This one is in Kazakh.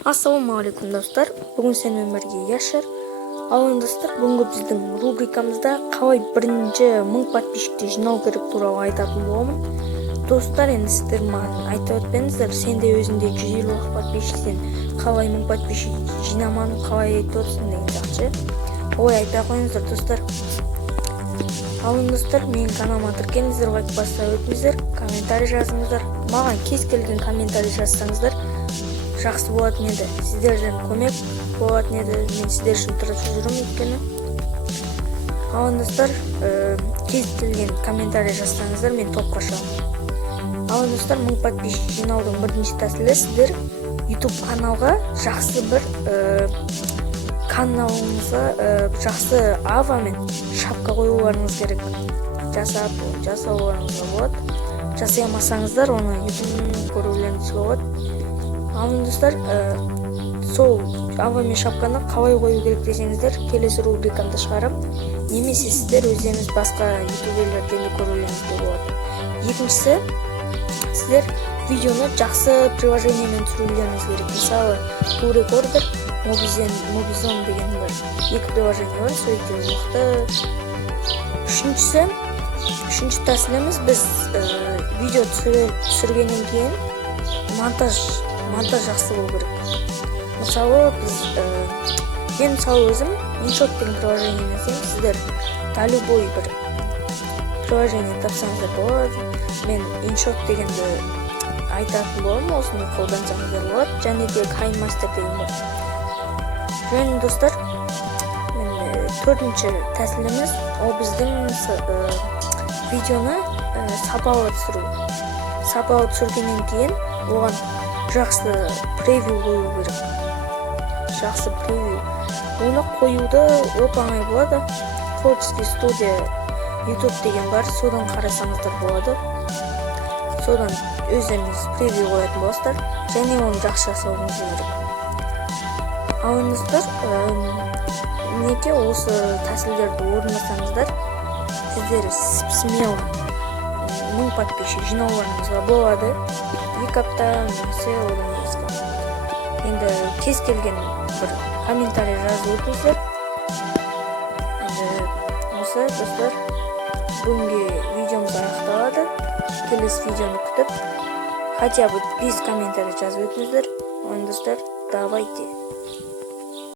Ассаламу алейкум достар. Бүгін сенімен бірге Яшар. Ал енді достар, бүгінгі біздің рубрикамызда қалай бірінші 1000 подписчикті жинау керек туралы айтатын боламын. Достар, енді сіздер маған айтып өтпеңіздер, сенде өзінде 150 подписчиктен қалай 1000 подписчик жинамадың, қалай айтып отырсың деген сияқты. Ой, айта қойыңыздар достар. Ал енді достар, менің каналыма тіркеліңіздер, лайк басып өтіңіздер, комментарий жазыңыздар. Маған кез келген комментарий жазсаңыздар жақсы болатын еді. Сіздерден көмек болатын еді. Мен сіздер үшін тырысып жүрмін өйткені. Ал енді достар, кез келген комментарий жазсаңыздар, мен топқа шығамын. Ал енді достар, 1000 подписчик жинаудың бірінші тәсілі, сіздер YouTube каналға жақсы бір каналыңызға жақсы ава мен шапка қоюларыңыз керек. Жасауларыңызға болады. Жасай алмасаңыздар, оны YouTube көрулеріңізге болады. Ал достар, сол ава мен шапканы қалай қою керек десеңіздер, келесі рубрикамда шығарам. Немесе сіздер өздеріңіз басқа ютуберлерден де көрулеріңізге болады. Екіншісі, сіздер видеоны жақсы приложениемен түсірулеріңіз керек. Мысалы, TuRecorder, Mobizone деген бір екі приложение бар, сол екеуі мықты. Үшінші тәсіліміз, біз видео түсіргеннен кейін монтаж жақсы болу керек. Мысалы, мен өзім InShot деген приложениені іздеймін. Сіздер любой бір приложение тапсаңыздар болады. Мен InShot дегенді айтатын боламын, осыны қолдансаңыздар болады. Және де KineMaster деген бар. Және достар, төртінші тәсіліміз, ол біздің видеоны сапалы түсіру. Сапалы түсіргеннен кейін оған жақсы превью қою керек. Жақсы превью. Оны қоюды оп-оңай болады. Творческий студия YouTube деген бар, содан қарасаңыздар болады. Содан өздеріңіз превью қоятын боласыздар, және оны жақсы жасауыңыз керек. Ал достар, неге осы тәсілдерді орындасаңыздар, сіздер смело 1000 подписчик жинауларыңызға болады. 2 апта немесе одан басқа. Енді кез келген бір комментарий жазып өтіңіздер. Осы достар, бүгінгі видеомыз аяқталады. Келесі видеоны күтіп, хотя бы 5 комментарий жазып өтіңіздер. Достар, давайте.